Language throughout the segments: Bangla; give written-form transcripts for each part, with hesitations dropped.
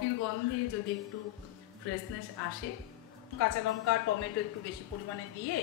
কফির গন্ধে যদি একটু ফ্রেশনেস আসে, কাঁচা লঙ্কা টমেটো একটু বেশি পরিমাণে দিয়ে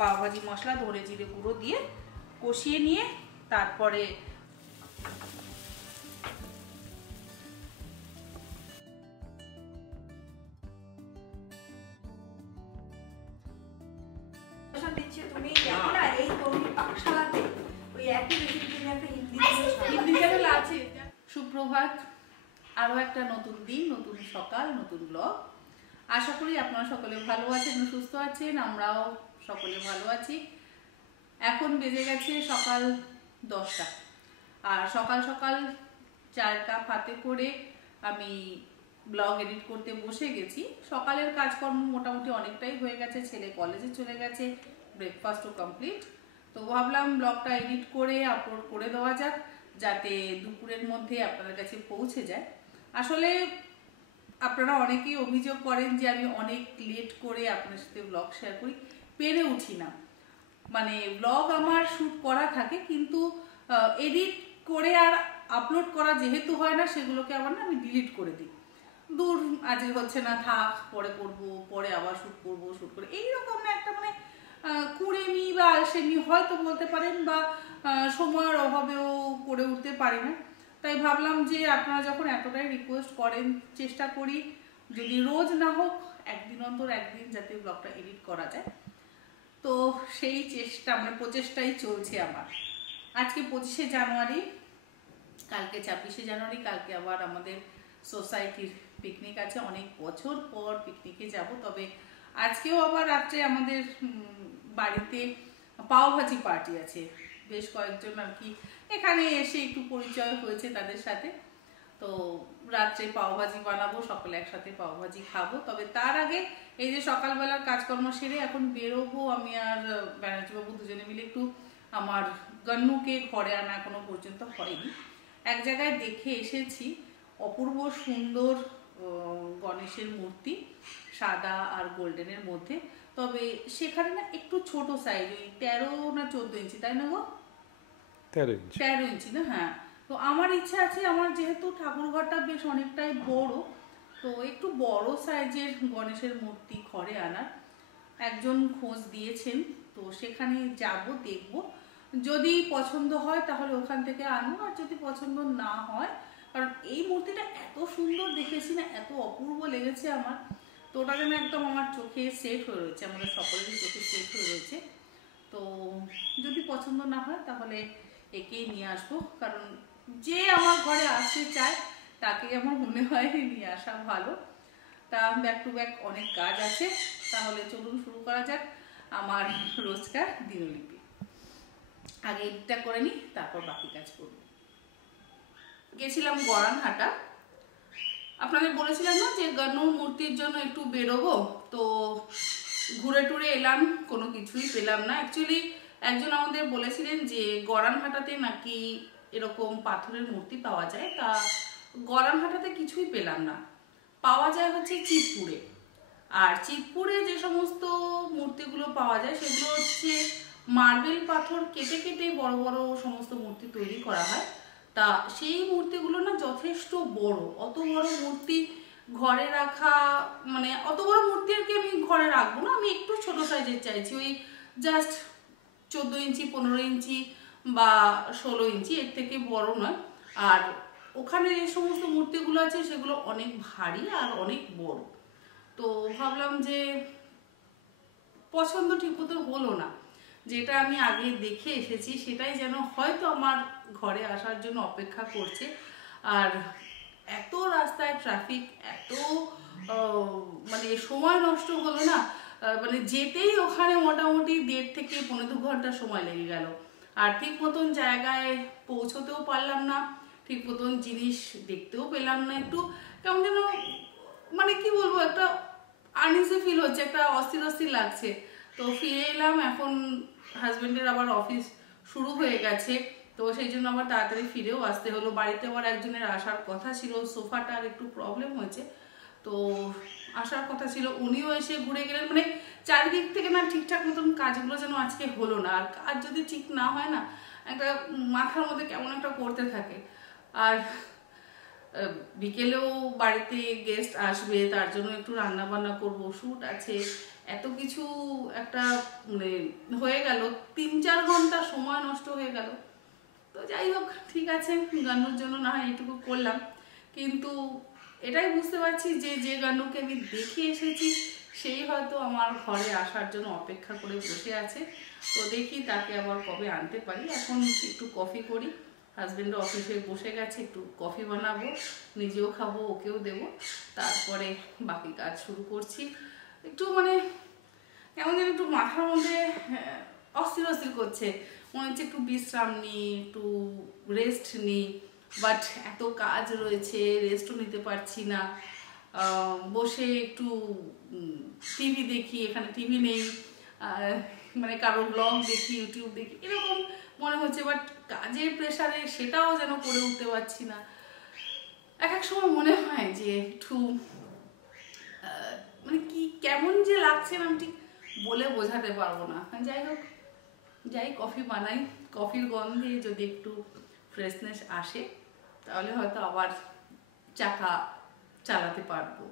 পাওভাজি মশলা ধরে জিরে গুঁড়ো দিয়ে কষিয়ে নিয়ে তারপরে সুপ্রভাত, আরো একটা নতুন দিন, নতুন সকাল, নতুন ব্লগ। আশা করি আপনারা সকলে ভালো আছেন, সুস্থ আছেন, আমরাও সকলে ভালো আছি। এখন বেজে গেছে সকাল 10টা, আর সকাল সকাল 4 কাপ হাতে করে আমি ব্লগ এডিট করতে বসে গেছি। সকালের কাজকর্ম মোটামুটি অনেকটাই হয়ে গেছে, ছেলে কলেজে চলে গেছে, ব্রেকফাস্টও কমপ্লিট। তো ভাবলাম ব্লগটা এডিট করে আপলোড করে দেওয়া যাক, যাতে দুপুরের মধ্যে আপনাদের কাছে পৌঁছে যায়। আসলে আপনারা অনেকেই অভিযোগ করেন যে আমি অনেক লেট করে আপনার সাথে ব্লগ শেয়ার করি, পেরে উঠি না। মানে ব্লগ আমার শ্যুট করা থাকে, কিন্তু এডিট করে আর আপলোড করা যেহেতু হয় না, সেগুলোকে আবার না আমি ডিলিট করে দিই। দূর, আজকে হচ্ছে না, থাক, পরে করবো, পরে আবার শ্যুট করবো, শ্যুট করে এইরকম না একটা মানে কুড়েমি বা আলসেমি হয়তো বলতে পারেন, বা সময়ের অভাবেও করে উঠতে পারি না। তাই ভাবলাম যে আপনারা যখন এতটাই রিকোয়েস্ট করেন, চেষ্টা করি যদি রোজ না হোক একদিন অন্তর একদিন যাতে ব্লগটা এডিট করা যায়। তো সেই চেষ্টা মানে প্রচেষ্টাই চলছে আমার। আজকে 25শে জানুয়ারি, কালকে 26শে জানুয়ারি, কালকে আবার আমাদের সোসাইটির পিকনিক আছে। অনেক বছর পর পিকনিকে যাব, তবে আজকেও আবার রাত্রে আমাদের বাড়িতে পাওভাজি পার্টি আছে। বেশ কয়েকজন আর কি এখানে এসে একটু পরিচয় হয়েছে তাদের সাথে। তো রাত্রে পাওভাজি বানাবো, সকলে একসাথে পাওভাজি খাবো। তবে তার আগে এই যে সকালবেলার কাজকর্ম সেরে এখন বেরোবো আমি আর ব্যানার্জিবাবু দুজনে মিলে একটু, আমার গন্নুকে ঘরে আনা এখনো পর্যন্ত হয়নি। এক জায়গায় দেখে এসেছি অপূর্ব সুন্দর গণেশের মূর্তি, সাদা আর গোল্ডেনের মধ্যে। তবে সেখানে না একটু ছোট সাইজ, ওই 13 না 14 ইঞ্চি, তাই না গো? 13 ইঞ্চি না? হ্যাঁ। তো আমার ইচ্ছা আছে, আমার যেহেতু ঠাকুরঘরটা বেশ অনেকটাই বড়, তো একটু বড় সাইজের গণেশের মূর্তি ঘরে আনার একজন খোঁজ দিয়েছেন। তো সেখানে যাব, দেখব, যদি পছন্দ হয় তাহলে ওখান থেকে আনবো, আর যদি পছন্দ না হয়, কারণ এই মূর্তিটা এত সুন্দর দেখেছি না, এত অপূর্ব লেগেছে আমার, তো ওটা যেন একদম আমার চোখে সেট হয়ে রয়েছে, আমাদের সকলেরই চোখে সেট হয়ে রয়েছে। তো যদি পছন্দ না হয় তাহলে একেই নিয়ে আসবো, কারণ যে আমার ঘরে আসতে চায় তাকে আমার মনে হয় নিয়ে আসা ভালো। তা ব্যাক টু ব্যাক অনেক কাজ আছে, তাহলে চলুন শুরু করা যাক আমার রোজকার দিনলিপি। আগে এডিটটা করে নিই, তারপর বাকি কাজ করব। গেছিলাম গড়ানহাটা, আপনাদের বলেছিলাম না যে গন্নুর মূর্তির জন্য একটু বেরোবো, তো ঘুরে টুরে এলাম, কোনো কিছুই পেলাম না। অ্যাকচুয়ালি একজন আমাদের বলেছিলেন যে গড়ানহাটাতে নাকি এরকম পাথরের মূর্তি পাওয়া যায়, তা গড়ানহাটাতে কিছুই পেলাম না। পাওয়া যায় হচ্ছে চিতপুরে, আর চিতপুরে যে সমস্ত মূর্তিগুলো পাওয়া যায় সেগুলো হচ্ছে মার্বেল পাথর কেটে কেটে বড় বড় সমস্ত মূর্তি তৈরি করা হয়। তা সেই মূর্তিগুলো না যথেষ্ট বড়, অত বড় মূর্তি ঘরে রাখা, মানে অত বড় মূর্তি আর কি আমি ঘরে রাখবো না, আমি একটু ছোট সাইজের চাইছি, ওই জাস্ট 14 ইঞ্চি 15 ইঞ্চি বা 16 ইঞ্চি, এর থেকে বড় নয়। আর ওখানে যে সমস্ত মূর্তিগুলো আছে সেগুলো অনেক ভারী আর অনেক বড়। তো ভাবলাম যে পছন্দ ঠিক মতো হলো না, যেটা আমি আগে দেখে এসেছি সেটাই যেন হয়তো আমার ঘরে আসার জন্য অপেক্ষা করছে। আর এত রাস্তায় ট্রাফিক, এত মানে সময় নষ্ট হলো না, মানে যেতেই ওখানে মোটামুটি 1.5 থেকে 1.5 ঘন্টা সময় লেগে গেল। আর ঠিক মতন জায়গায় পৌঁছতেও পারলাম না, ঠিক মতন জিনিস দেখতেও পেলাম না, একটু কেমন যেন মানে কি বলবো, একটা আনইজি ফিল হচ্ছে, একটা অস্থির অস্থির লাগছে। তো ফিরে এলাম, এখন হাজবেন্ডের আবার অফিস শুরু হয়ে গেছে, তো সেই জন্য আবার তাড়াতাড়ি ফিরেও আসতে হলো। বাড়িতে আবার একজনের আসার কথা ছিল, সোফাটার একটু প্রবলেম হয়েছে, তো আসার কথা ছিল, উনিও এসে ঘুরে গেলেন। মানে চারিদিক থেকে না ঠিকঠাক মতন কাজগুলো যেন আজকে হলো না। আর কাজ যদি ঠিক না হয় না, একটা মাথার মধ্যে কেমন একটা করতে থাকে। আর বিকেলেও বাড়িতে গেস্ট আসবে, তার জন্য একটু রান্না বান্না করবো, শ্যুট আছে, এত কিছু একটা মানে হয়ে গেল, 3-4 ঘন্টা সময় নষ্ট হয়ে গেল। তো যাই হোক, ঠিক আছে, গান্নুর জন্য না হয় এইটুকু করলাম, কিন্তু এটাই বুঝতে পারছি যে যে গান্নুকে আমি দেখে এসেছি সেই হয়তো আমার ঘরে আসার জন্য অপেক্ষা করে বসে আছে। তো দেখি তাকে আবার কবে আনতে পারি। এখন একটু কফি করি, হাজব্যান্ডও অফিসে বসে গেছে, একটু কফি বানাবো, নিজেও খাবো, ওকেও দেবো, তারপরে বাকি কাজ শুরু করছি। একটু মানে কেমন যেন একটু মাথার মধ্যে অস্থির অস্থির করছে, মনে হচ্ছে একটু বিশ্রাম নিই, একটু রেস্ট নিই, বাট এত কাজ রয়েছে, রেস্টও নিতে পারছি না। বসে একটু টিভি দেখি, এখানে টিভি নেই, মানে কারোর ব্লগ দেখি, ইউটিউব দেখি, এরকম মনে হচ্ছে, বাট কাজের প্রেশারে সেটাও যেন করে উঠতে পারছি না। এক এক সময় মনে হয় যে একটু মানে কি কেমন যে লাগছে না, আমি ঠিক বলে বোঝাতে পারবো না। যাই হোক, যাই কফি বানাই, কফির গন্ধে যদি একটু ফ্রেশনেস আসে তাহলে হয়তো আবার চাকা চালাতে পারবো।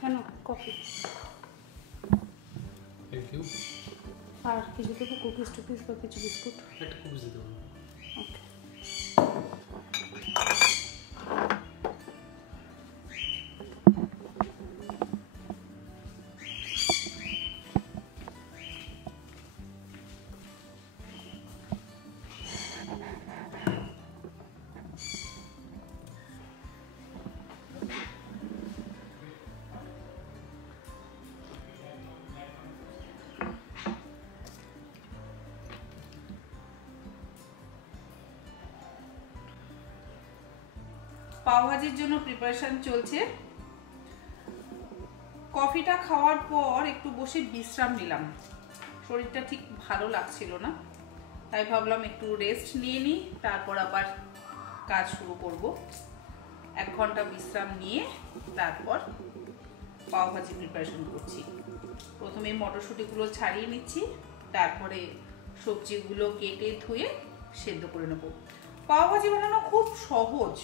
কেন কফি? Thank you. আর কিছু দেবো, কুকিজ টুকিজ বা কিছু বিস্কুট? একটা কুকিজ দিতে পারবো। ওকে। পাওভাজির জন্য প্রিপারেশন চলছে। কফিটা খাওয়ার পর একটু বসে বিশ্রাম নিলাম, শরীরটা ঠিক ভালো লাগছিল না, তাই ভাবলাম একটু রেস্ট নিয়ে নিই, তারপর আবার কাজ শুরু করব। 1 ঘন্টা বিশ্রাম নিয়ে তারপর পাওভাজি প্রিপারেশন করছি। প্রথমে মটরশুঁটিগুলো ছাড়িয়ে নিচ্ছি, তারপরে সবজিগুলো কেটে ধুয়ে সেদ্ধ করে নেব। পাওভাজি বানানো খুব সহজ,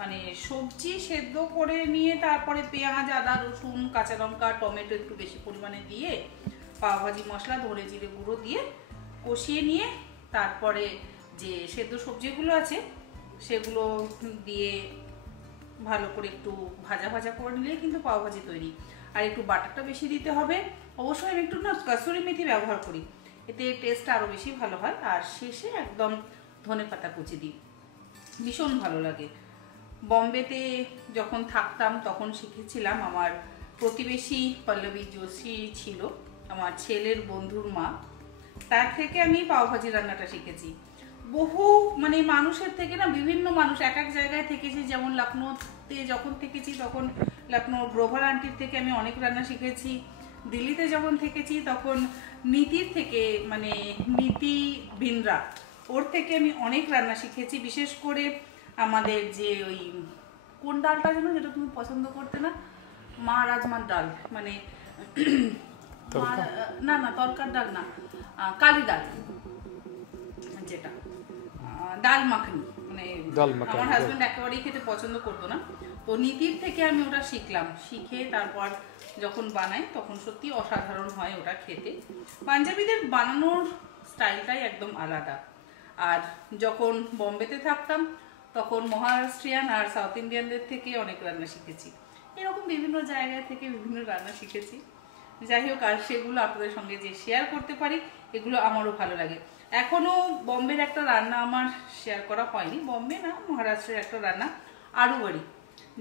মানে সবজি সেদ্ধ করে নিয়ে তারপরে পেঁয়াজ, আদা, রসুন, কাঁচা লঙ্কা, টমেটো একটু বেশি পরিমাণে দিয়ে, পাওভাজি মশলা, ধনে জিরে গুঁড়ো দিয়ে কষিয়ে নিয়ে তারপরে যে সেদ্ধ সবজিগুলো আছে সেগুলো দিয়ে ভালো করে একটু ভাজা ভাজা করে নিলেই কিন্তু পাওভাজি তৈরি। আর একটু বাটারটা বেশি দিতে হবে, অবশ্যই আমি একটু না কাসুরি মেথি ব্যবহার করি, এতে টেস্টটা আরও বেশি ভালো হয়। আর শেষে একদম ধনেপাতা কুচি দিই, ভীষণ ভালো লাগে। বম্বেতে যখন থাকতাম তখন শিখেছিলাম, আমার প্রতিবেশী পল্লবী যোশী ছিল আমার ছেলের বন্ধুর মা, তার থেকে আমি পাওভাজি রান্নাটা শিখেছি। বহু মানে মানুষের থেকে না, বিভিন্ন মানুষ এক এক জায়গায় থেকেছি, যেমন লখনৌতে যখন থেকেছি তখন লখনৌ গ্রোভার আন্টির থেকে আমি অনেক রান্না শিখেছি। দিল্লিতে যখন থেকেছি তখন নীতির থেকে, মানে নীতি ভিনরা, ওর থেকে আমি অনেক রান্না শিখেছি। বিশেষ করে আমাদের যে ওই কোন ডালটা যেন, যেটা তুমি পছন্দ করতে না, মা রাজমার ডাল, মানে না না তরকার ডাল না, কালি ডাল, যেটা ডাল মাখনি, মানে আমার হাজবেন্ড একেবারেই খেতে পছন্দ করতো না, তো নীতির থেকে আমি ওটা শিখলাম। শিখে তারপর যখন বানাই তখন সত্যি অসাধারণ হয় ওটা খেতে। পাঞ্জাবিদের বানানোর স্টাইলটাই একদম আলাদা। আর যখন বম্বেতে থাকতাম তখন মহারাষ্ট্রিয়ান আর সাউথ ইন্ডিয়ানদের থেকে অনেক রান্না শিখেছি। এরকম বিভিন্ন জায়গা থেকে বিভিন্ন রান্না শিখেছি। যাই হোক, আর সেগুলো আপনাদের সঙ্গে যে শেয়ার করতে পারি, এগুলো আমারও ভালো লাগে। এখনও বম্বের একটা রান্না আমার শেয়ার করা হয়নি, বম্বে না মহারাষ্ট্রের একটা রান্না, আলু বড়ি।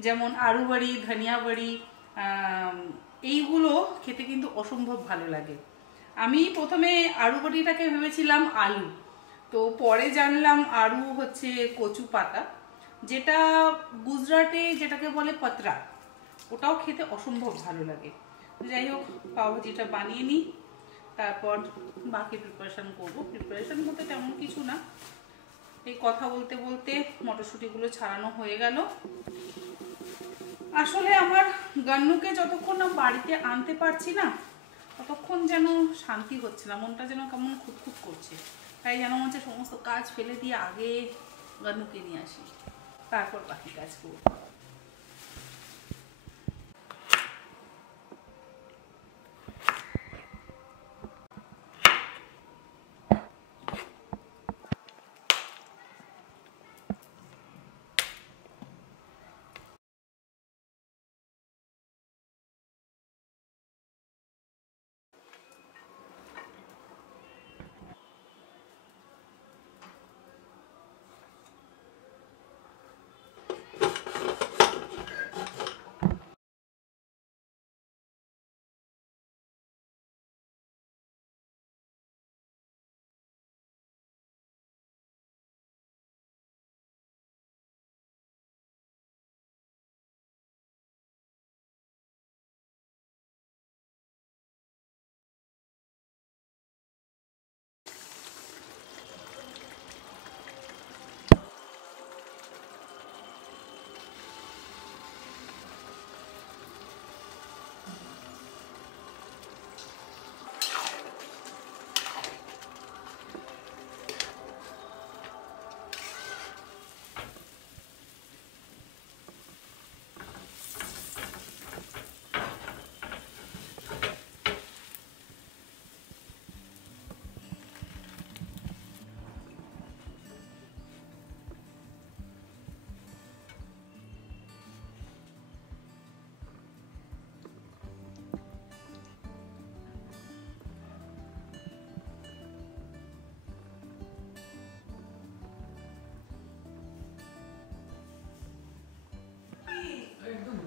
যেমন আলু বড়ি, ধনিয়া বড়ি, এইগুলো খেতে কিন্তু অসম্ভব ভালো লাগে। আমি প্রথমে আলু বড়িটাকে ভেবেছিলাম আলু, তো পরে জানলাম আলু হচ্ছে কচু পাতা, যেটা গুজরাটে যেটাকে বলে পত্রা, ওটাও খেতে অসম্ভব ভালো লাগে। যাই হোক, পাওভাজিটা বানিয়ে নিই, তারপর বাকি প্রিপারেশান করবো। প্রিপারেশান বলতে তেমন কিছু না, এই কথা বলতে বলতে মটরশুঁটিগুলো ছাড়ানো হয়ে গেল। আসলে আমার গান্নুকে যতক্ষণ না বাড়িতে আনতে পারছি না, ততক্ষণ যেন শান্তি হচ্ছে না, মনটা যেন কেমন খুঁতখুত করছে। তাই যেন মনে হচ্ছে সমস্ত কাজ ফেলে দিয়ে আগে গান্নুকে নিয়ে আসি, তারপর বাকি কাজ করবো।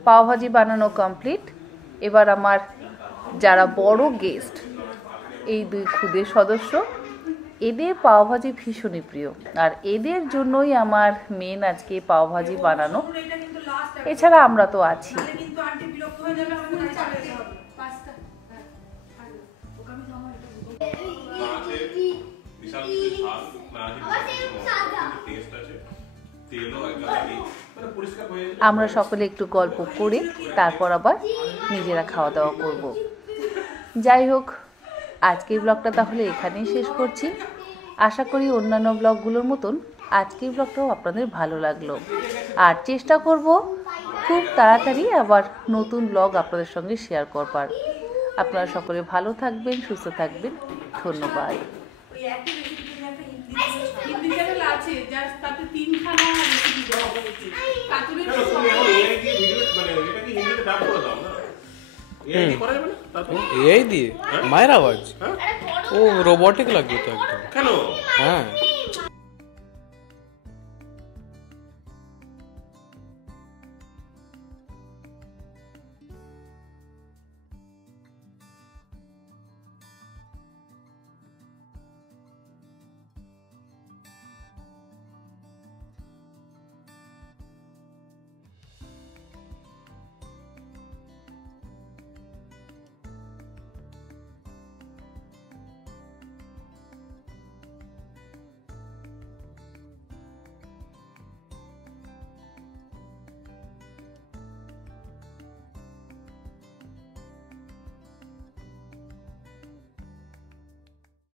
পাওভাজি বানানো কমপ্লিট। এবার আমার যারা বড় গেস্ট, এই দুই ক্ষুদে সদস্য, এদের পাওভাজি ভীষণই প্রিয়, আর এদের জন্যই আমার মেন আজকে পাওভাজি বানানো। এছাড়া আমরা তো আছি। আমরা সকলে একটু গল্প করে তারপর আবার নিজেরা খাওয়া দাওয়া করব। যাই হোক, আজকের ব্লগটা তাহলে এখানেই শেষ করছি। আশা করি অন্যান্য ব্লগগুলোর মতন আজকের ব্লগটাও আপনাদের ভালো লাগলো, আর চেষ্টা করব খুব তাড়াতাড়ি আবার নতুন ব্লগ আপনাদের সঙ্গে শেয়ার করবার। আপনারা সকলে ভালো থাকবেন, সুস্থ থাকবেন। ধন্যবাদ। এআই দিয়ে মায়ের আওয়াজ, ও রোবটিক লাগবে তো একদম। কেন? হ্যাঁ।